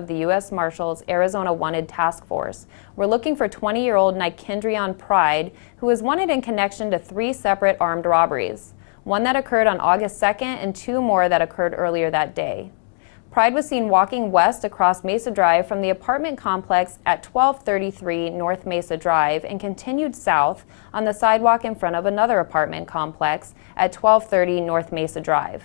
of the U.S. Marshals Arizona Wanted Task Force were looking for 20-year-old Ny'Kendreon Pride, who was wanted in connection to 3 separate armed robberies, one that occurred on August 2nd and 2 more that occurred earlier that day. Pride was seen walking west across Mesa Drive from the apartment complex at 1233 North Mesa Drive and continued south on the sidewalk in front of another apartment complex at 1230 North Mesa Drive.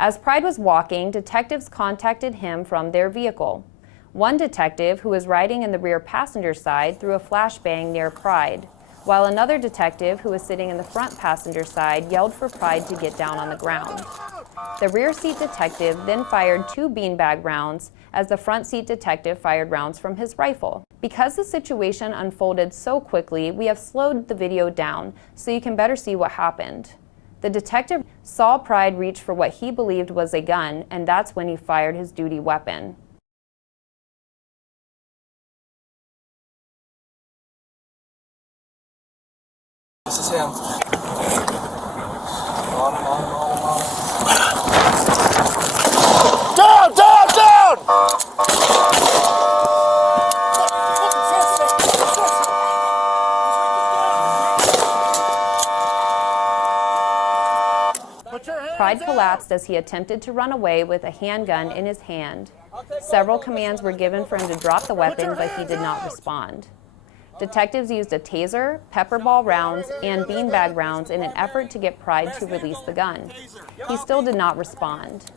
As Pride was walking, detectives contacted him from their vehicle. One detective, who was riding in the rear passenger side, threw a flashbang near Pride, while another detective, who was sitting in the front passenger side, yelled for Pride to get down on the ground. The rear seat detective then fired 2 beanbag rounds as the front seat detective fired rounds from his rifle. Because the situation unfolded so quickly, we have slowed the video down so you can better see what happened. The detective saw Pride reach for what he believed was a gun, and that's when he fired his duty weapon. This is him. On. Down! Pride collapsed as he attempted to run away with a handgun in his hand. Several commands were given for him to drop the weapon, but he did not respond. Detectives used a taser, pepper ball rounds, and beanbag rounds in an effort to get Pride to release the gun. He still did not respond.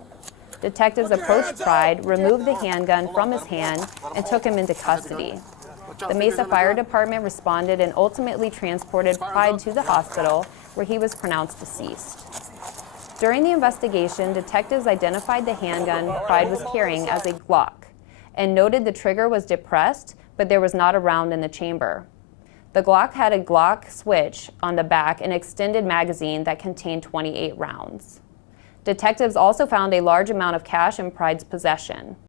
Detectives approached Pride, removed the handgun from his hand, and took him into custody. The Mesa Fire Department responded and ultimately transported Pride to the hospital, where he was pronounced deceased. During the investigation, detectives identified the handgun Pride was carrying as a Glock and noted the trigger was depressed, but there was not a round in the chamber. The Glock had a Glock switch on the back and extended magazine that contained 28 rounds. Detectives also found a large amount of cash in Pride's possession.